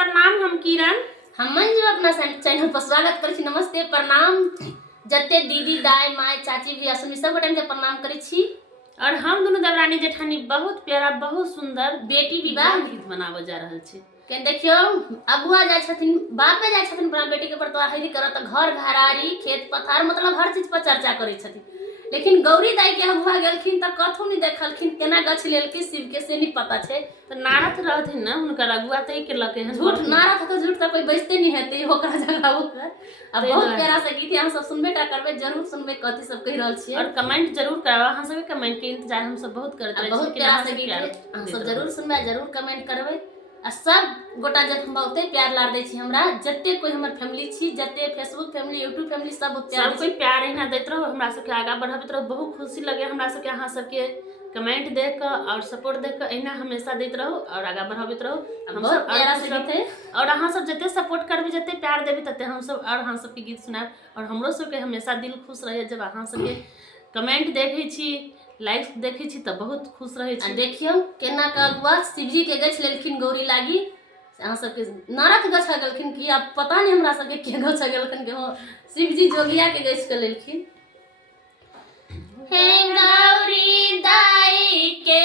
प्रणाम। हम किरण हम मंजू अपना चैनल पर स्वागत करै छी। नमस्ते प्रणाम। जते दीदी दाई माय चाची भी असमी सब गोटे के प्रणाम करै छी। और हम दोनों देवरानी जेठानी बहुत प्यारा बहुत सुंदर बेटी विवाह गीत बनावे जा रहल छी। के देखियो अगुआ जाय छथिन, बापे जाय छथिन अपना बेटी के बरतवाही करत, घर घरारी खेत पथार मतलब हर चीज पर चर्चा करै छथिन। लेकिन गौरी दाई के अगुआ गेलखिन त कथु नहीं देखलखिन, केना गछ लेलखिन शिव के से नहीं पता छे। तो नारद रहथिन न हुनकर अगुआ तई के लके हन झूठ नारद तो झूठ त कोई बजते नहीं हेते ओकरा जगह ओकर। अब बहुत प्यारा से गीत हम सब सुनबे टा करबे, जरूर सुनबे कथि सब कह रहल छियै और कमेंट जरूर करबा। हम सब कमेंट के इंतजार हम सब बहुत करत रहे छी। बहुत प्यारा से गीत हम सब जरूर सुनबे, जरूर कमेंट करबे। आ सब गोटा जब हम बहुते प्यार लार दै छी हमरा, जते कोई हमर फैमिली छी, जते फेसबुक फैमिली यूट्यूब फैमिली सब सब कोई प्यार एना दैत रहो, हमरा सब के आगा बढ़ाबैत रहो। बहुत खुशी लगे हमरा सब के अहाँ सब के कमेंट देख के और सपोर्ट देख के एना हमेशा दैत रहो और आगा बढ़ाबैत रहो। हम सब प्यारा से गीत है और अहाँ सब जते सपोर्ट करबे, जते प्यार देबे, तते हम सब और अहाँ सब के गीत सुनाब। और हमरो सब के हमेशा दिल खुश रहे जब अहाँ सब के कमेंट देखै छी, लाइक देखै छी त बहुत खुश रहे छी। देखियो केना का अगुआ शिवजी के गछ लेलखिन गौरी लागी, अहाँ सब के नारद गछ गेलखिन कि अब पता नहीं हमरा सब के गछ गेलखिन के हो शिवजी जोगिया के गछ के लेलखिन। हे गौरी दाई के